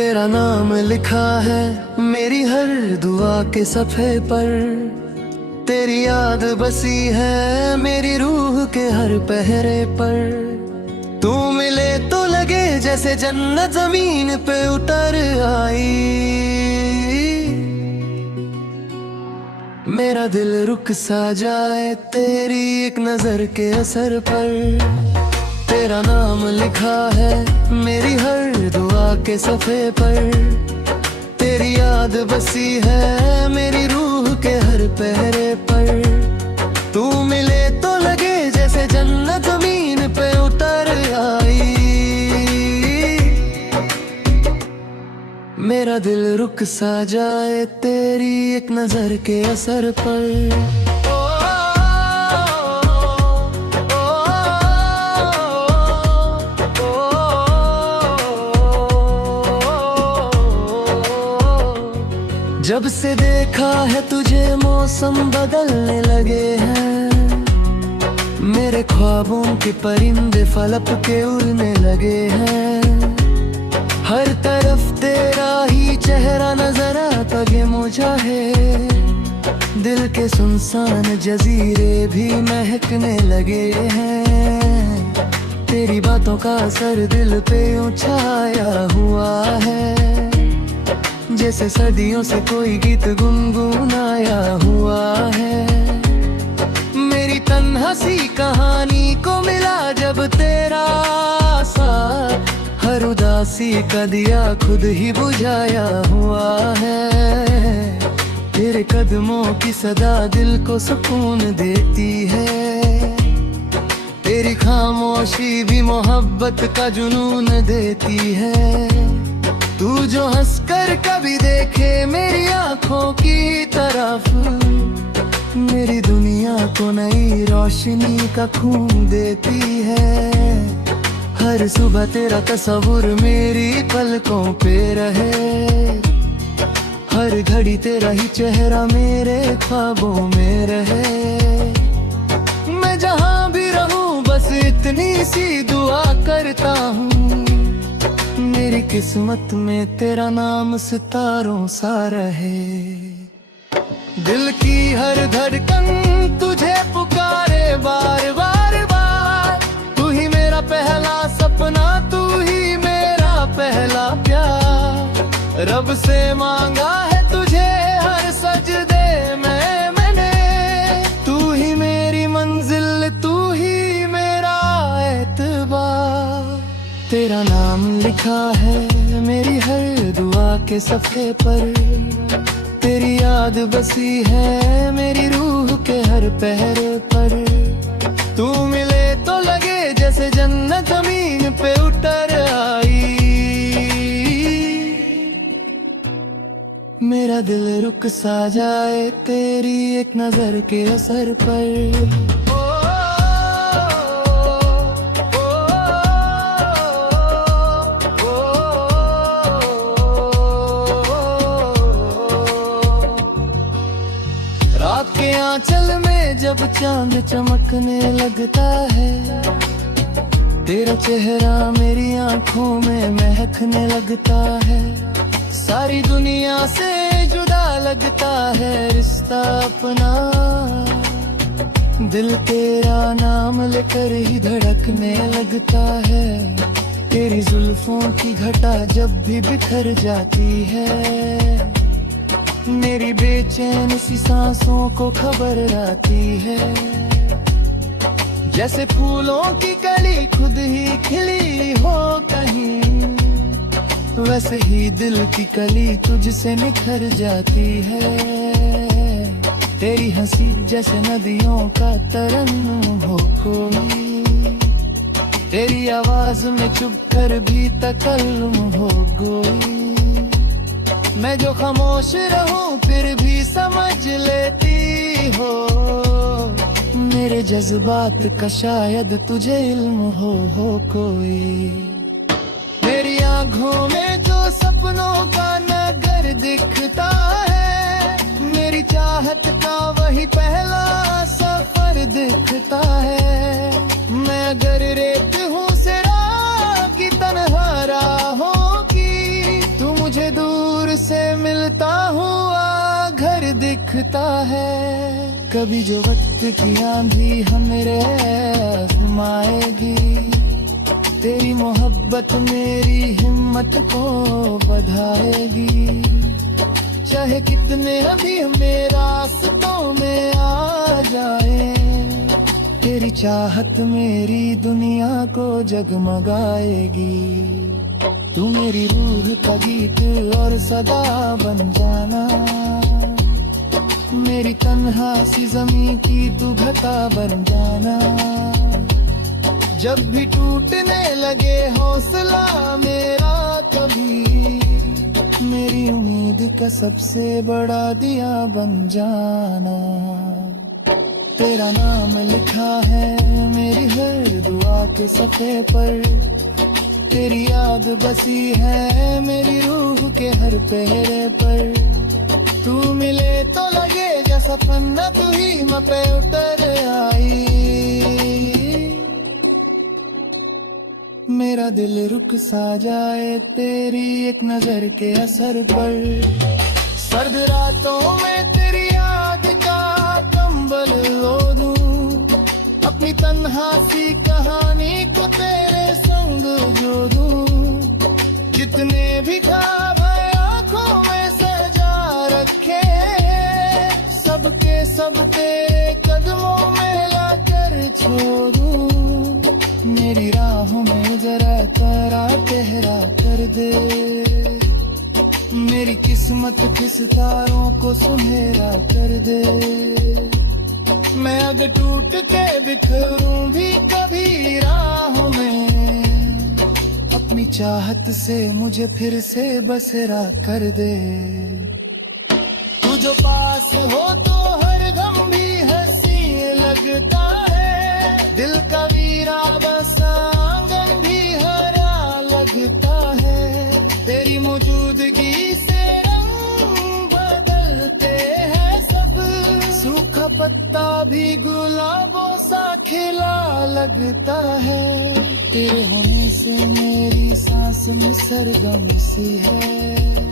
तेरा नाम लिखा है मेरी हर दुआ के सफ़े पर, तेरी याद बसी है मेरी रूह के हर पहरे पर। तू मिले तो लगे जैसे जन्नत जमीन पे उतर आई, मेरा दिल रुक सा जाए तेरी एक नजर के असर पर। तेरा नाम लिखा है मेरी हर दुआ के सफ़े पर, तेरी याद बसी है मेरी रूह के हर पहरे पर। तू मिले तो लगे जैसे जन्नत जमीन पे उतर आई, मेरा दिल रुक सा जाए तेरी एक नजर के असर पर। जब से देखा है तुझे मौसम बदलने लगे हैं, मेरे ख्वाबों के परिंदे फलक के उड़ने लगे हैं। हर तरफ तेरा ही चेहरा नजर आता है मुझे, दिल के सुनसान जजीरे भी महकने लगे हैं। तेरी बातों का असर दिल पे छाया हुआ है, जैसे सदियों से कोई गीत गुनगुनाया हुआ है। मेरी तन्हासी कहानी को मिला जब तेरा साथ, हर उदासी का दिया खुद ही बुझाया हुआ है। तेरे कदमों की सदा दिल को सुकून देती है, तेरी खामोशी भी मोहब्बत का जुनून देती है। तू जो हंसकर कभी देखे मेरी आंखों की तरफ, मेरी दुनिया को नई रोशनी का खून देती है। हर सुबह तेरा तस्वुर मेरी पलकों पे रहे, हर घड़ी तेरा ही चेहरा मेरे ख्वाबों में रहे। मैं जहाँ भी रहूं बस इतनी सी दुआ करता हूँ, मेरी किस्मत में तेरा नाम सितारों सा रहे। दिल की हर धड़कन तुझे पुकारे बार बार बार, तू ही मेरा पहला सपना, तू ही मेरा पहला प्यार। रब से मांगा है तुझे हर सजदे में मैंने, तू ही मेरी मंजिल, तू ही मेरा एतबार। तेरा नाम लिखा है मेरी हर दुआ के सफ़े पर, तेरी याद बसी है मेरी रूह के हर पहरे पर। तू मिले तो लगे जैसे जन्नत जमीन पे उतर आई, मेरा दिल रुक सा जाए तेरी एक नजर के असर पर। के आंचल में जब चांद चमकने लगता है, तेरा चेहरा मेरी आंखों में महकने लगता है। सारी दुनिया से जुदा लगता है रिश्ता अपना, दिल तेरा नाम लेकर ही धड़कने लगता है। तेरी जुल्फों की घटा जब भी बिखर जाती है, मेरी बेचैन सी सांसों को खबर आती है। जैसे फूलों की कली खुद ही खिली हो कहीं, वैसे ही दिल की कली तुझसे निखर जाती है। तेरी हंसी जैसे नदियों का तरन्नुम हो कोई, तेरी आवाज में चुपकर भी तकल्लुम हो कोई। मैं जो खामोश रहूं फिर भी समझ लेती हो, मेरे जज्बात का शायद तुझे इल्म हो कोई। मेरी आंखों में जो सपनों का नगर दिखता है, मेरी चाहत का वही पहला सफर दिखता है। मैं अगर रेत हूँ सिरा की तन्हा राहों की, तुम दिखता है। कभी जो वक्त की आंधी हमें आजमाएगी, तेरी मोहब्बत मेरी हिम्मत को बढ़ाएगी। चाहे कितने अभी हमें रास्तों में आ जाए, तेरी चाहत मेरी दुनिया को जगमगाएगी। तू मेरी रूह का गीत और सदा बन जाना, मेरी तन्हा सी ज़मीं की तू घटा बन जाना। जब भी टूटने लगे हौसला मेरा कभी, मेरी उम्मीद का सबसे बड़ा दिया बन जाना। तेरा नाम लिखा है मेरी हर दुआ के सफ़े पर, तेरी याद बसी है मेरी रूह के हर पहरे पर। तू मिले तो लगे जैसा पन्ना तू ही म पे उतर आई, मेरा दिल रुक सा जाए तेरी एक नजर के असर पर। सर्द रातों में तेरी याद का कंबल ओढ़ दूं, अपनी तन्हा सी कहानी को तेरे संग जोड़ूं। जितने भी ख्वाब आँखों में सजा रखे, सबके सब तेरे कदमों में लाकर छोड़ूं। मेरी राहों में जरा तारा गहरा कर दे, मेरी किस्मत के सितारों को सुनहरा कर दे। मैं अगर टूट के बिखरूं भी कभी राहों में, अपनी चाहत से मुझे फिर से बसेरा कर दे। तू जो पास हो तो हर गम भी हंसी लगता है, दिल का वीरा बसा आंगन भी हरा लगता है। तेरी मौजूदगी से रंग बदलते हैं सब, सूखा पत्ता भी गुलाबों सा खिला लगता है। तेरे होने से मेरी सांस में सरगम सी है,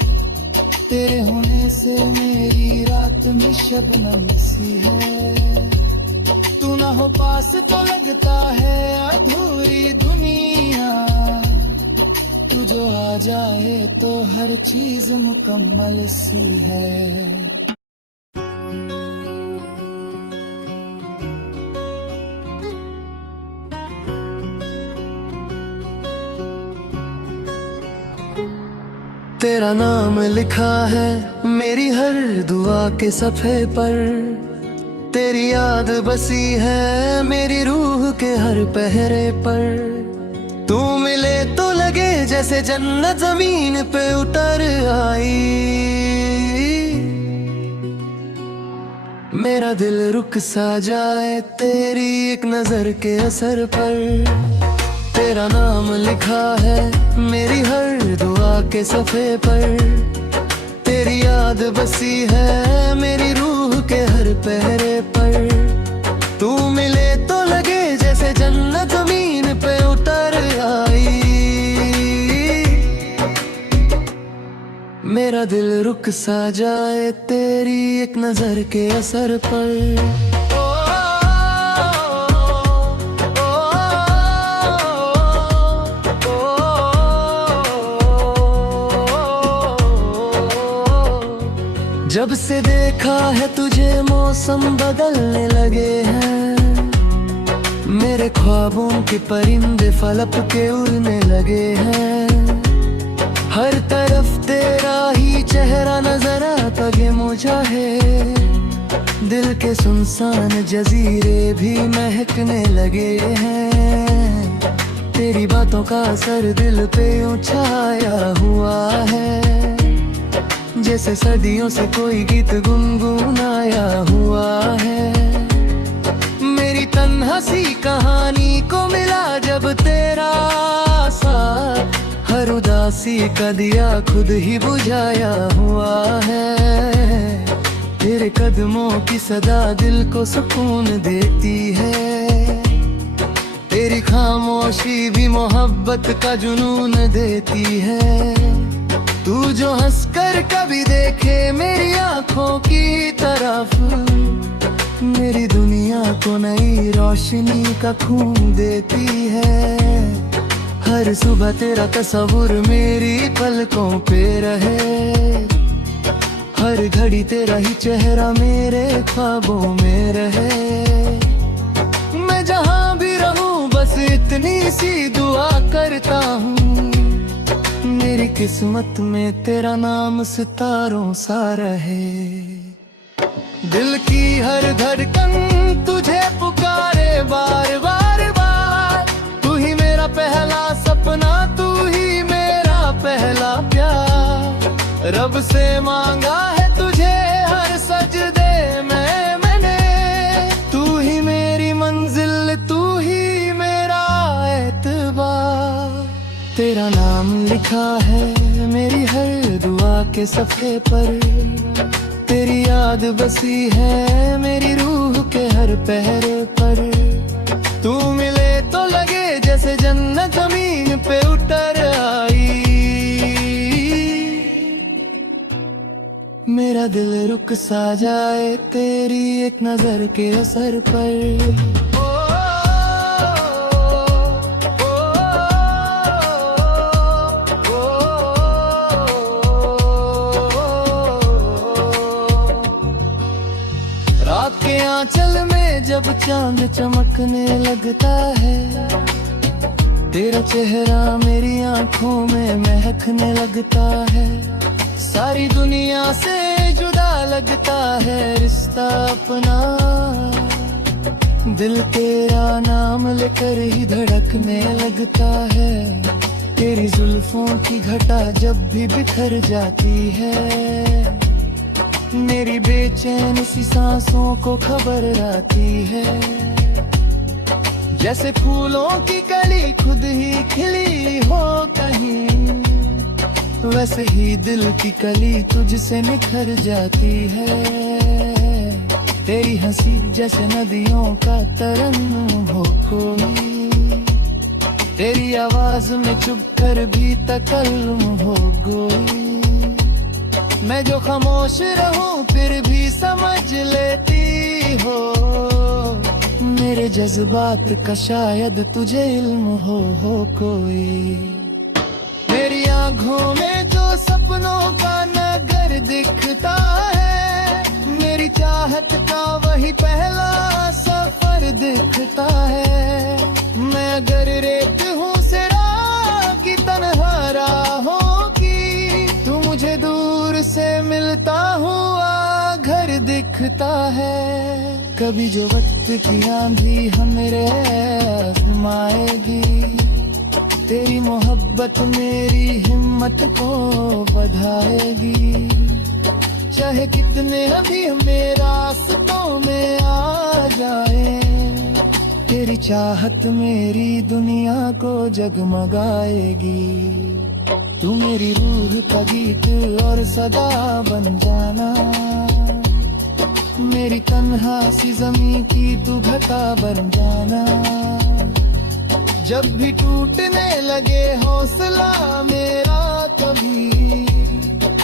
तेरे होने से मेरी रात में शबनम सी है। तू ना हो पास तो लगता है अधूरी दुनिया, तू जो आ जाए तो हर चीज मुकम्मल सी है। तेरा नाम लिखा है मेरी हर दुआ के सफ़े पर, तेरी याद बसी है मेरी रूह के हर पहरे पर। तू मिले तो लगे जैसे जन्नत ज़मीन पे उतर आई, मेरा दिल रुक सा जाए तेरी एक नज़र के असर पर। तेरा नाम लिखा है मेरी हर दुआ के सफ़े पर, तेरी याद बसी है मेरी रूह के हर पहरे पर। तू मिले तो लगे जैसे जन्नत ज़मीन पे उतर आई, मेरा दिल रुक सा जाए तेरी एक नज़र के असर पर। जब से देखा है तुझे मौसम बदलने लगे हैं, मेरे ख्वाबों के परिंदे फलक के उड़ने लगे हैं। हर तरफ तेरा ही चेहरा नजर आता है मुझे, दिल के सुनसान जजीरे भी महकने लगे हैं। तेरी बातों का असर दिल पे छाया हुआ है, जैसे सदियों से कोई गीत गुनगुनाया हुआ है। मेरी तन्हा सी कहानी को मिला जब तेरा साथ, हर उदासी का दिया खुद ही बुझाया हुआ है। तेरे कदमों की सदा दिल को सुकून देती है, तेरी खामोशी भी मोहब्बत का जुनून देती है। तू जो हंसकर कभी देखे मेरी आंखों की तरफ, को नई रोशनी का खून देती है। हर सुबह तेरा तस्वीर मेरी पलकों पे रहे, हर घड़ी तेरा ही चेहरा मेरे ख्वाबों में रहे। मैं जहाँ भी रहूं बस इतनी सी दुआ करता हूँ, मेरी किस्मत में तेरा नाम सितारों सा रहे। दिल की हर धड़कन तुझे पुकारे बार बार बार, तू ही मेरा पहला सपना, तू ही मेरा पहला प्यार। रब से मांगा है तुझे हर सजदे में मैंने, तू ही मेरी मंजिल, तू ही मेरा एतबार। तेरा नाम लिखा है मेरी हर दुआ के सफ़े पर, तेरी याद बसी है मेरी रूह के हर पहरे पर। तू मिले तो लगे जैसे जन्नत ज़मीन पे उतर आई, मेरा दिल रुक सा जाए तेरी एक नजर के असर पर। रात के आंचल में जब चांद चमकने लगता है, तेरा चेहरा मेरी आंखों में महकने लगता है। सारी दुनिया से जुदा लगता है रिश्ता अपना, दिल तेरा नाम लेकर ही धड़कने लगता है। तेरी जुल्फों की घटा जब भी बिखर जाती है, मेरी बेचैन सी सांसों को खबर आती है। जैसे फूलों की कली खुद ही खिली हो कहीं, वैसे ही दिल की कली तुझसे निखर जाती है। तेरी हंसी जैसे नदियों का तरन्नुम हो कोई, तेरी आवाज में चुप कर भी तकल्लुम हो कोई। मैं जो खामोश रहूं फिर भी समझ लेती हो, मेरे जज्बात का शायद तुझे इल्म हो कोई। मेरी आँखों में जो सपनों का नगर दिखता है, मेरी चाहत का वही पहला सफर दिखता है। मैं अगर रेत हूँ सिरा की तन्हा राहों की, तू मुझे दूर से मिलता हुआ घर दिखता है। कभी जो वक्त की आंधी हमरे आजमाएगी, तेरी मोहब्बत मेरी हिम्मत को बढ़ाएगी। चाहे कितने अभी हमें रास्तों में आ जाए, तेरी चाहत मेरी दुनिया को जगमगाएगी। तू मेरी रूह का गीत और सदा बन जाना, मेरी तन्हा सी ज़मीं की तू घटा बन जाना। जब भी टूटने लगे हौसला मेरा कभी,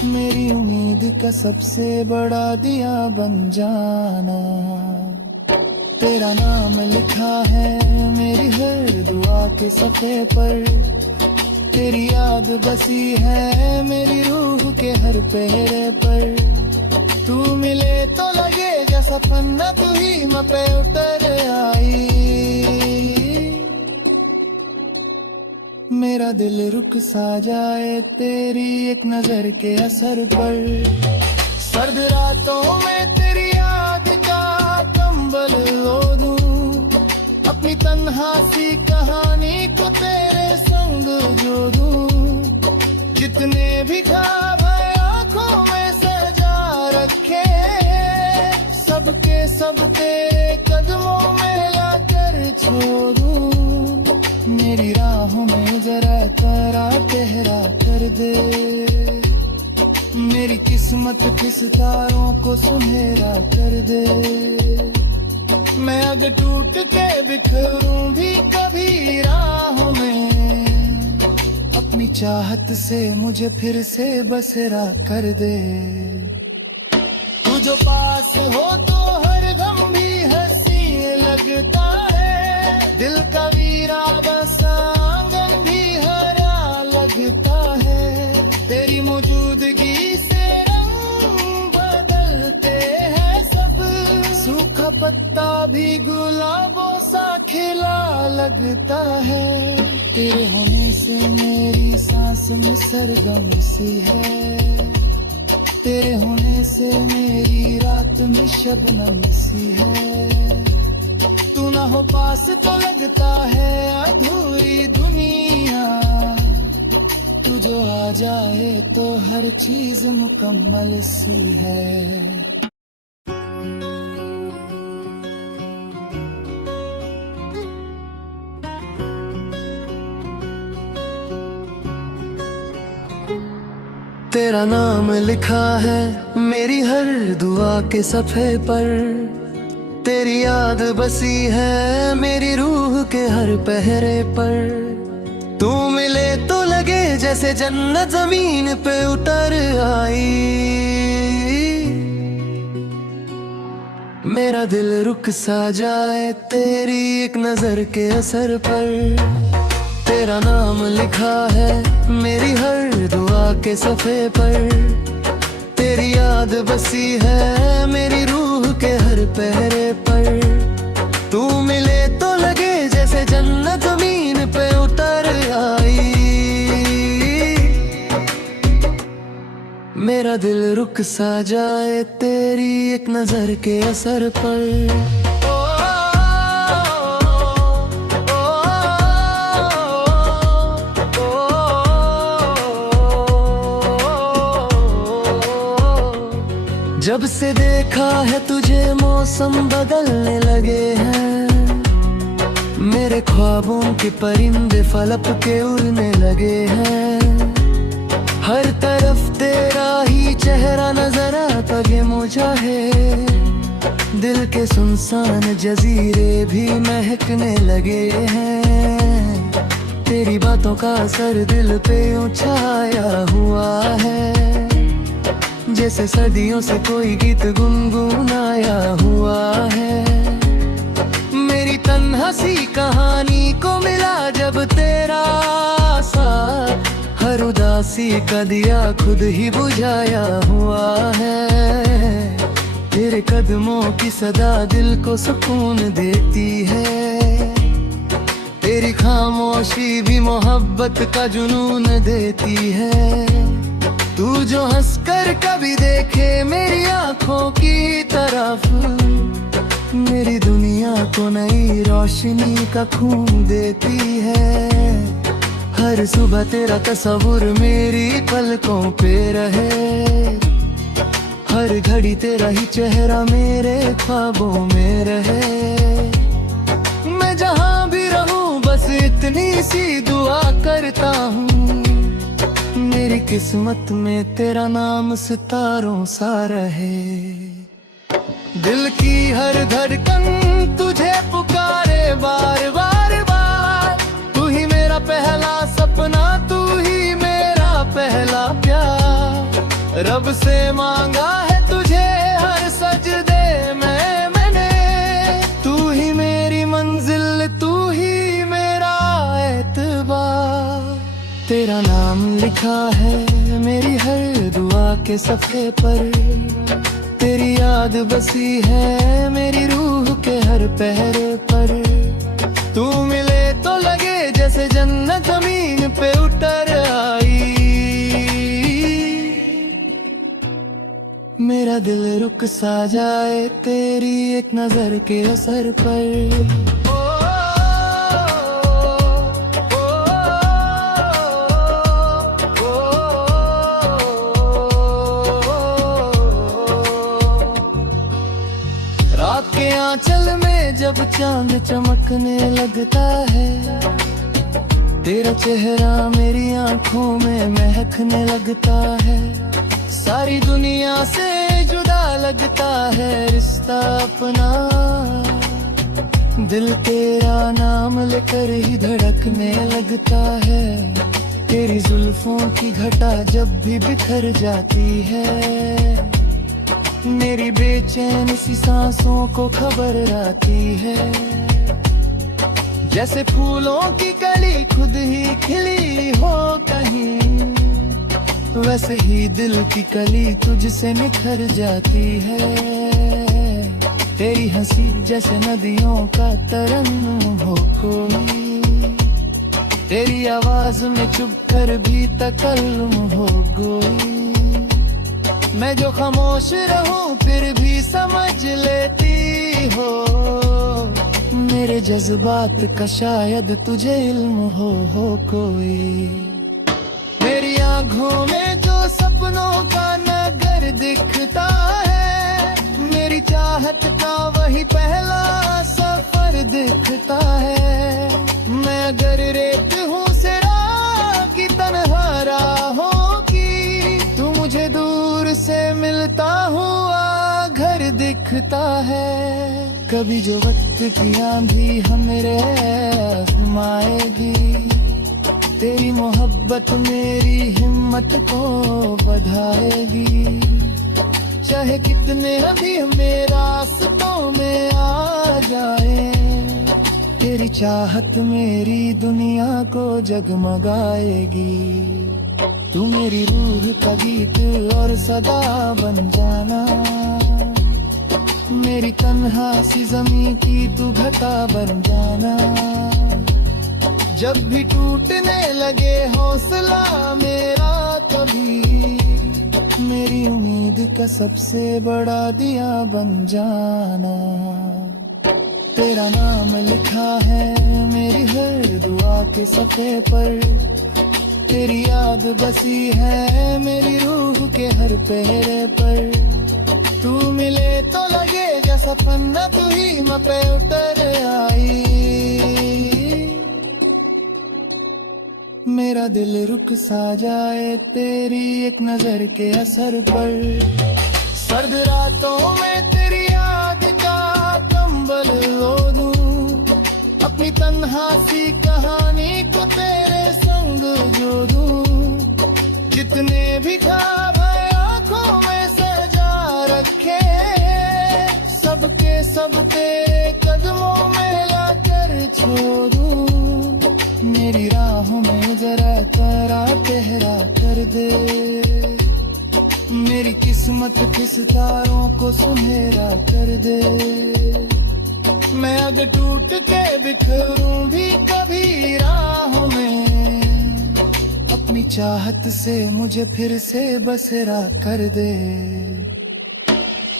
मेरी उम्मीद का सबसे बड़ा दिया बन जाना। तेरा नाम लिखा है मेरी हर दुआ के सफ़े पर, तेरी याद बसी है मेरी रूह के हर पहरे पर। तू मिले तो लगे जैसा पन्ना तू ही म पे उतर आई, मेरा दिल रुक सा जाए तेरी एक नजर के असर पर। सर्द रातों में तेरी याद का कंबल ओढ़ दूं, अपनी तन्हा सी कहानी को तेरे संग जोड़ूं। जितने भी ख्वाब है आँखों में सजा रखे, सबके सब तेरे कदमों में लाकर छोड़ूं। मेरी राहों में जरा तारा गहरा कर दे, मेरी किस्मत के सितारों को सुनहरा कर दे। मैं अगर टूट के बिखरूं भी कभी राहों में, अपनी चाहत से मुझे फिर से बसेरा कर दे। तू जो पास हो तो हर गम भी हंसी लग पत्ता भी गुलाबों सा खिला लगता है। तेरे होने से मेरी सांस में सरगम सी है। तेरे होने से मेरी रात में शबनम सी है। तू ना हो पास तो लगता है अधूरी दुनिया। तू जो आ जाए तो हर चीज मुकम्मल सी है। तेरा नाम लिखा है मेरी हर दुआ के सफ़े पर। तेरी याद बसी है मेरी रूह के हर पहरे पर। तू मिले तो लगे जैसे जन्नत जमीन पे उतर आई। मेरा दिल रुक सा जाए तेरी एक नजर के असर पर। तेरा नाम लिखा है मेरी हर दुआ के सफ़े पर। तेरी याद बसी है मेरी रूह के हर पहरे पर। तू मिले तो लगे जैसे जन्नत ज़मीन पे उतर आई। मेरा दिल रुक सा जाए तेरी एक नजर के असर पर। जब से देखा है तुझे मौसम बदलने लगे हैं। मेरे ख्वाबों के परिंदे फलक के उड़ने लगे हैं। हर तरफ तेरा ही चेहरा नजर आता है मुझे। दिल के सुनसान जजीरे भी महकने लगे हैं। तेरी बातों का असर दिल पे यूं छाया हुआ है। जैसे सर्दियों से कोई गीत गुनगुनाया हुआ है। मेरी तन्हा सी कहानी को मिला जब तेरा साथ। हर उदासी का दिया खुद ही बुझाया हुआ है। तेरे कदमों की सदा दिल को सुकून देती है। तेरी खामोशी भी मोहब्बत का जुनून देती है। तू जो हंसकर कभी देखे मेरी आंखों की तरफ। मेरी दुनिया को नई रोशनी का खून देती है। हर सुबह तेरा तस्वुर मेरी पलकों पे रहे। हर घड़ी तेरा ही चेहरा मेरे ख्वाबों में रहे। मैं जहाँ भी रहूं बस इतनी सी दुआ करता हूँ। मेरी किस्मत में तेरा नाम सितारों सा रहे। दिल की हर धड़कन तुझे पुकारे बार बार बार। तू ही मेरा पहला सपना, तू ही मेरा पहला प्यार। रब से मांगा है तुझे हर सजदे में मैंने। तू ही मेरी मंजिल, तू ही मेरा एतबार। तेरा नाम लिखा है मेरी हर दुआ के सफ़े पर। तेरी याद बसी है मेरी रूह के हर पहरे पर। तू मिले तो लगे जैसे जन्नत ज़मीन पे उतर आई। मेरा दिल रुक सा जाए तेरी एक नजर के असर पर। रात के आंचल में जब चांद चमकने लगता है। तेरा चेहरा मेरी आंखों में महकने लगता है। सारी दुनिया से जुदा लगता है रिश्ता अपना। दिल तेरा नाम लेकर ही धड़कने लगता है। तेरी जुल्फों की घटा जब भी बिखर जाती है। मेरी बेचैन सी सांसों को खबर आती है। जैसे फूलों की कली खुद ही खिली हो कहीं। वैसे ही दिल की कली तुझसे निखर जाती है। तेरी हंसी जैसे नदियों का तरंग हो कोई, तेरी आवाज में चुप कर भी तकल्लुम हो कोई। मैं जो खामोश रहूं फिर भी समझ लेती हो, मेरे जज्बात का शायद तुझे इल्म हो कोई। मेरी आंखों में जो सपनों का नगर दिखता है, मेरी चाहत का वही पहला सफर दिखता है। मैं अगर रेत हूँ सिरा की तन्हा राहों की, तू मुझे दूर से मिलता हुआ घर दिखता है। कभी जो वक्त की आंधी हमरे आजमाएगी, तेरी मोहब्बत मेरी हिम्मत को बढ़ाएगी। चाहे कितने भी हमें रास्तों में आ जाए, तेरी चाहत मेरी दुनिया को जगमगाएगी। तू मेरी रूह का गीत और सदा बन जाना, मेरी तन्हा सी ज़मीं की तू घटा बन जाना। जब भी टूटने लगे हौसला मेरा कभी, मेरी उम्मीद का सबसे बड़ा दिया बन जाना। तेरा नाम लिखा है मेरी हर दुआ के सफ़े पर, तेरी याद बसी है मेरी रूह के हर पहरे पर। तू मिले तो लगे जैसा पन्ना तू ही म पे उतर आई, मेरा दिल रुक सा जाए तेरी एक नजर के असर पर। सर्द रातों में तेरी याद का कंबल ओढ़ूं, अपनी तन्हा सी कहानी को तेरे संग जोड़ूं। जितने भी ख्वाब है आंखों में सजा रखे, सबके सब तेरे कदमों में लाकर छोड़ूं। मेरी राहों में जरा तारा पहरा कर दे, मेरी किस्मत के सितारों को सुनहरा कर दे। मैं अगर टूट के बिखरूं भी कभी राहों में, अपनी चाहत से मुझे फिर से बसेरा कर दे।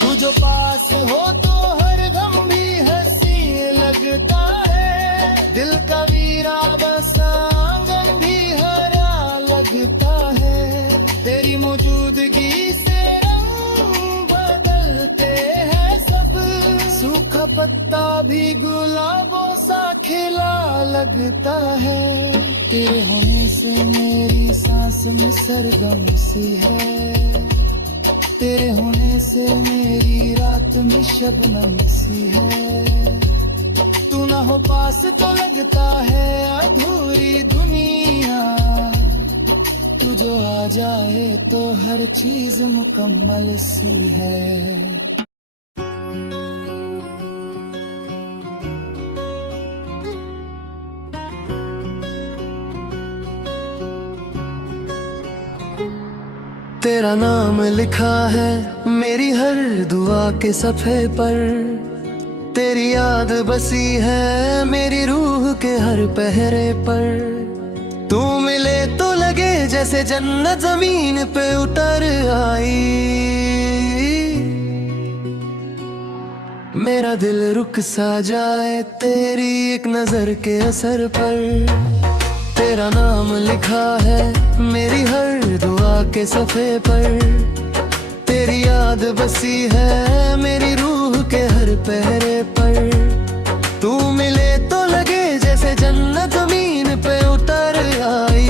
तू जो पास हो तो हर गम भी हंसी लगता है, दिल का वीरा बसा आंगन भी हरा लगता है। तेरी मौजूदगी से रंग बदलते हैं सब, सूखा पत्ता भी गुलाबों सा खिला लगता है। तेरे होने से मेरी सांस में सरगम सी है, तेरे होने से मेरी रात में शबनम सी है। तू ना हो पास तो लगता है अधूरी दुनिया, तू जो आ जाए तो हर चीज मुकम्मल सी है। तेरा नाम लिखा है मेरी हर दुआ के सफ़े पर, तेरी याद बसी है मेरी रूह के हर पहरे पर। तू मिले तो लगे जैसे जन्नत ज़मीन पे उतर आई, मेरा दिल रुक सा जाए तेरी एक नज़र के असर पर। तेरा नाम लिखा है मेरी हर दुआ के सफ़े पर, तेरी याद बसी है मेरी रूह के हर पहरे पर। तू मिले तो लगे जैसे जन्नत ज़मीन पे उतर आई,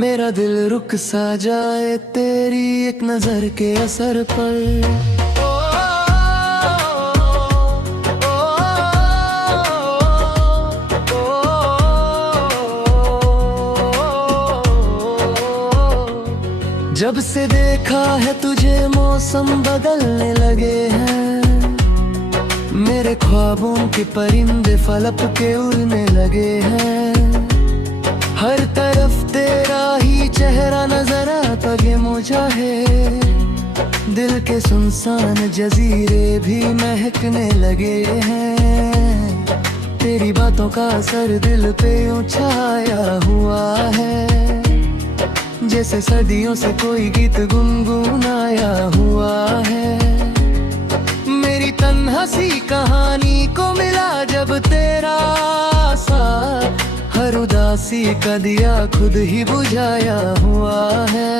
मेरा दिल रुक सा जाए तेरी एक नज़र के असर पर। जब से देखा है तुझे मौसम बदलने लगे हैं, मेरे ख्वाबों के परिंदे फलक के उड़ने लगे हैं। हर तरफ तेरा ही चेहरा नजर आता है मुझे है, दिल के सुनसान जजीरे भी महकने लगे हैं। तेरी बातों का असर दिल पे यूं छाया हुआ है, जैसे सर्दियों से कोई गीत गुनगुनाया हुआ है। मेरी तन्हा सी कहानी को मिला जब तेरा साथ, हर उदासी का दिया खुद ही बुझाया हुआ है।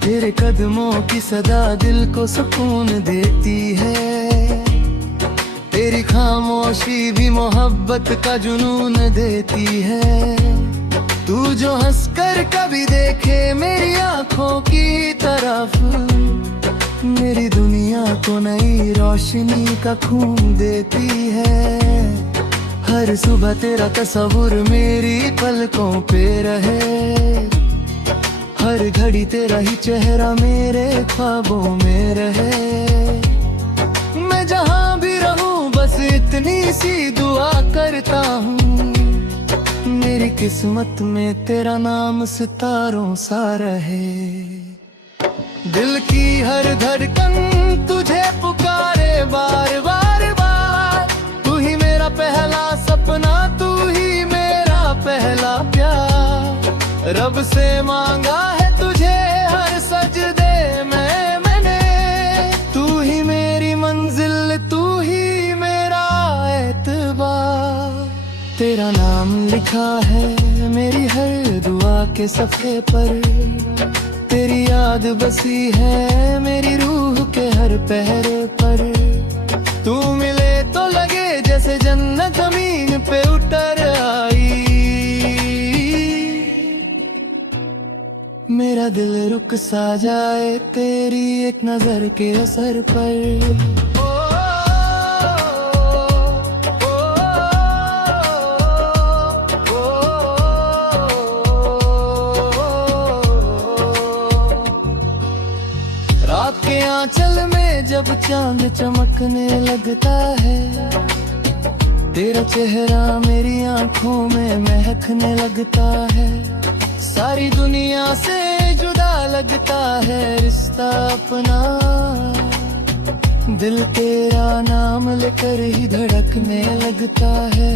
तेरे कदमों की सदा दिल को सुकून देती है, तेरी खामोशी भी मोहब्बत का जुनून देती है। तू जो हंसकर कभी देखे मेरी आंखों की तरफ, मेरी दुनिया को नई रोशनी का खून देती है। हर सुबह तेरा तस्वुर मेरी पलकों पे रहे, हर घड़ी तेरा ही चेहरा मेरे ख्वाबों में रहे। मैं जहाँ भी रहूं बस इतनी सी दुआ करता हूँ, मेरी किस्मत में तेरा नाम सितारों सा रहे। दिल की हर धड़कन तुझे पुकारे बार बार बार, तू ही मेरा पहला सपना, तू ही मेरा पहला प्यार। रब से मांगा है तुझे हर सजदे में मैंने, तू ही मेरी मंजिल, तू ही मेरा एतबार। तेरा नाम लिखा है मेरी हर दुआ के सफ़े पर, तेरी याद बसी है मेरी रूह के हर पहरे पर। तू मिले तो लगे जैसे जन्नत ज़मीन पे उतर आई, मेरा दिल रुक सा जाए तेरी एक नजर के असर पर। रात के आंचल में जब चांद चमकने लगता है, तेरा चेहरा मेरी आंखों में महकने लगता है। सारी दुनिया से जुदा लगता है रिश्ता अपना, दिल तेरा नाम लेकर ही धड़कने लगता है।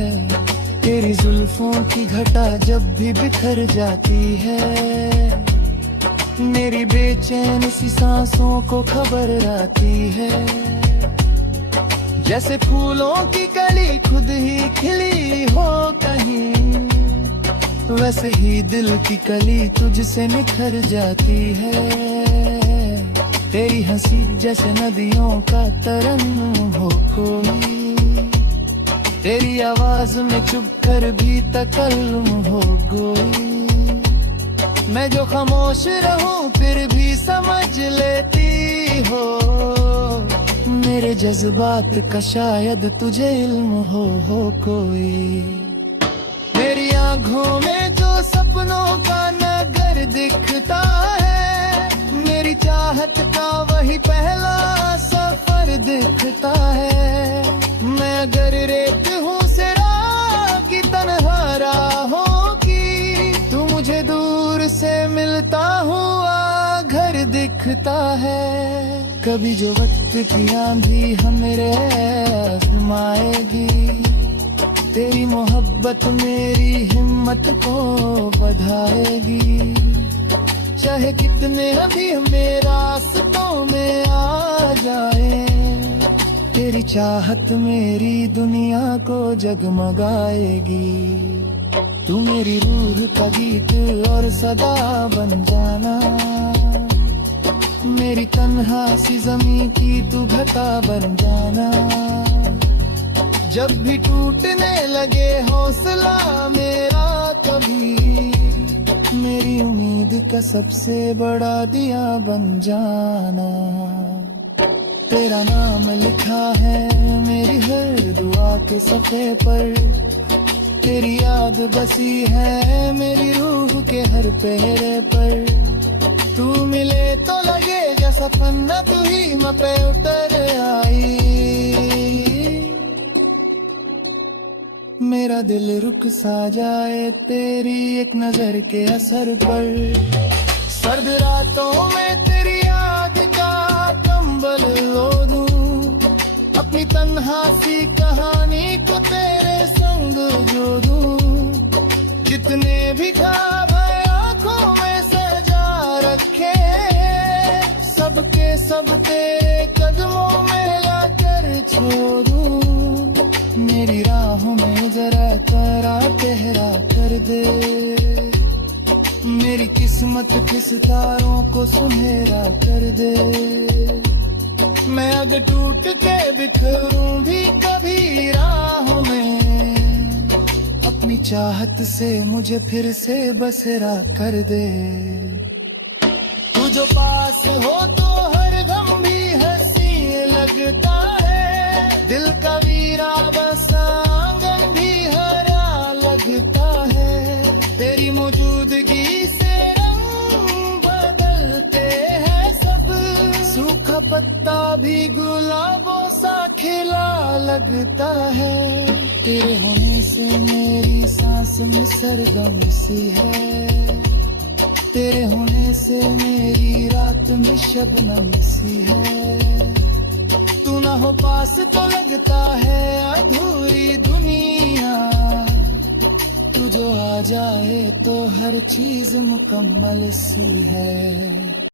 तेरी जुल्फों की घटा जब भी बिखर जाती है, मेरी बेचैन सी सांसों को खबर आती है। जैसे फूलों की कली खुद ही खिली हो कहीं, वैसे ही दिल की कली तुझसे निखर जाती है। तेरी हंसी जैसे नदियों का तरन्नुम हो कोई, तेरी आवाज में चुप कर भी तकल्लुम हो कोई। मैं जो खामोश रहूं फिर भी समझ लेती हो, मेरे जज्बात का शायद तुझे इल्म हो कोई। मेरी आँखों में जो सपनों का नगर दिखता है, मेरी चाहत का वही पहला सफर दिखता है। मैं अगर रेत हूँ सिरा की तन्हा राहों की, तू मुझे दूर से मिलता हुआ घर दिखता है। कभी जो वक्त की आंधी हमें आजमाएगी, तेरी मोहब्बत मेरी हिम्मत को बढ़ाएगी। चाहे कितने अभी हमें रास्तों में आ जाए, तेरी चाहत मेरी दुनिया को जगमगाएगी। तू मेरी रूह का गीत और सदा बन जाना, मेरी तन्हा सी ज़मीं की तू घटा बन जाना। जब भी टूटने लगे हौसला मेरा कभी, मेरी उम्मीद का सबसे बड़ा दिया बन जाना। तेरा नाम लिखा है मेरी हर दुआ के सफ़े पर, तेरी याद बसी है मेरी रूह के हर पहरे पर। तू मिले तो लगे जैसा पन्ना तू ही म पे उतर आई, मेरा दिल रुक सा जाए तेरी एक नजर के असर पर। सर्द रातों में तेरी याद सब तेरे कदमों में लाकर छोड़ूं, मेरी राहों में जरा तारा गहरा कर दे, मेरी किस्मत के सितारों को सुनहरा कर दे। मैं अगर टूट के बिखरूं भी कभी राहों में, अपनी चाहत से मुझे फिर से बसेरा कर दे। तू जो पास हो तो हर गम भी हंसी लगता है, दिल का वीरा बसा आंगन भी हरा लगता है। तेरी मौजूदगी से रंग बदलते हैं सब, सूखा पत्ता भी गुलाबों सा खिला लगता है। तेरे होने से मेरी सांस में सरगम सी है, तेरे होने से मेरी रात में शबनम सी है। तू ना हो पास तो लगता है अधूरी दुनिया, तू जो आ जाए तो हर चीज मुकम्मल सी है।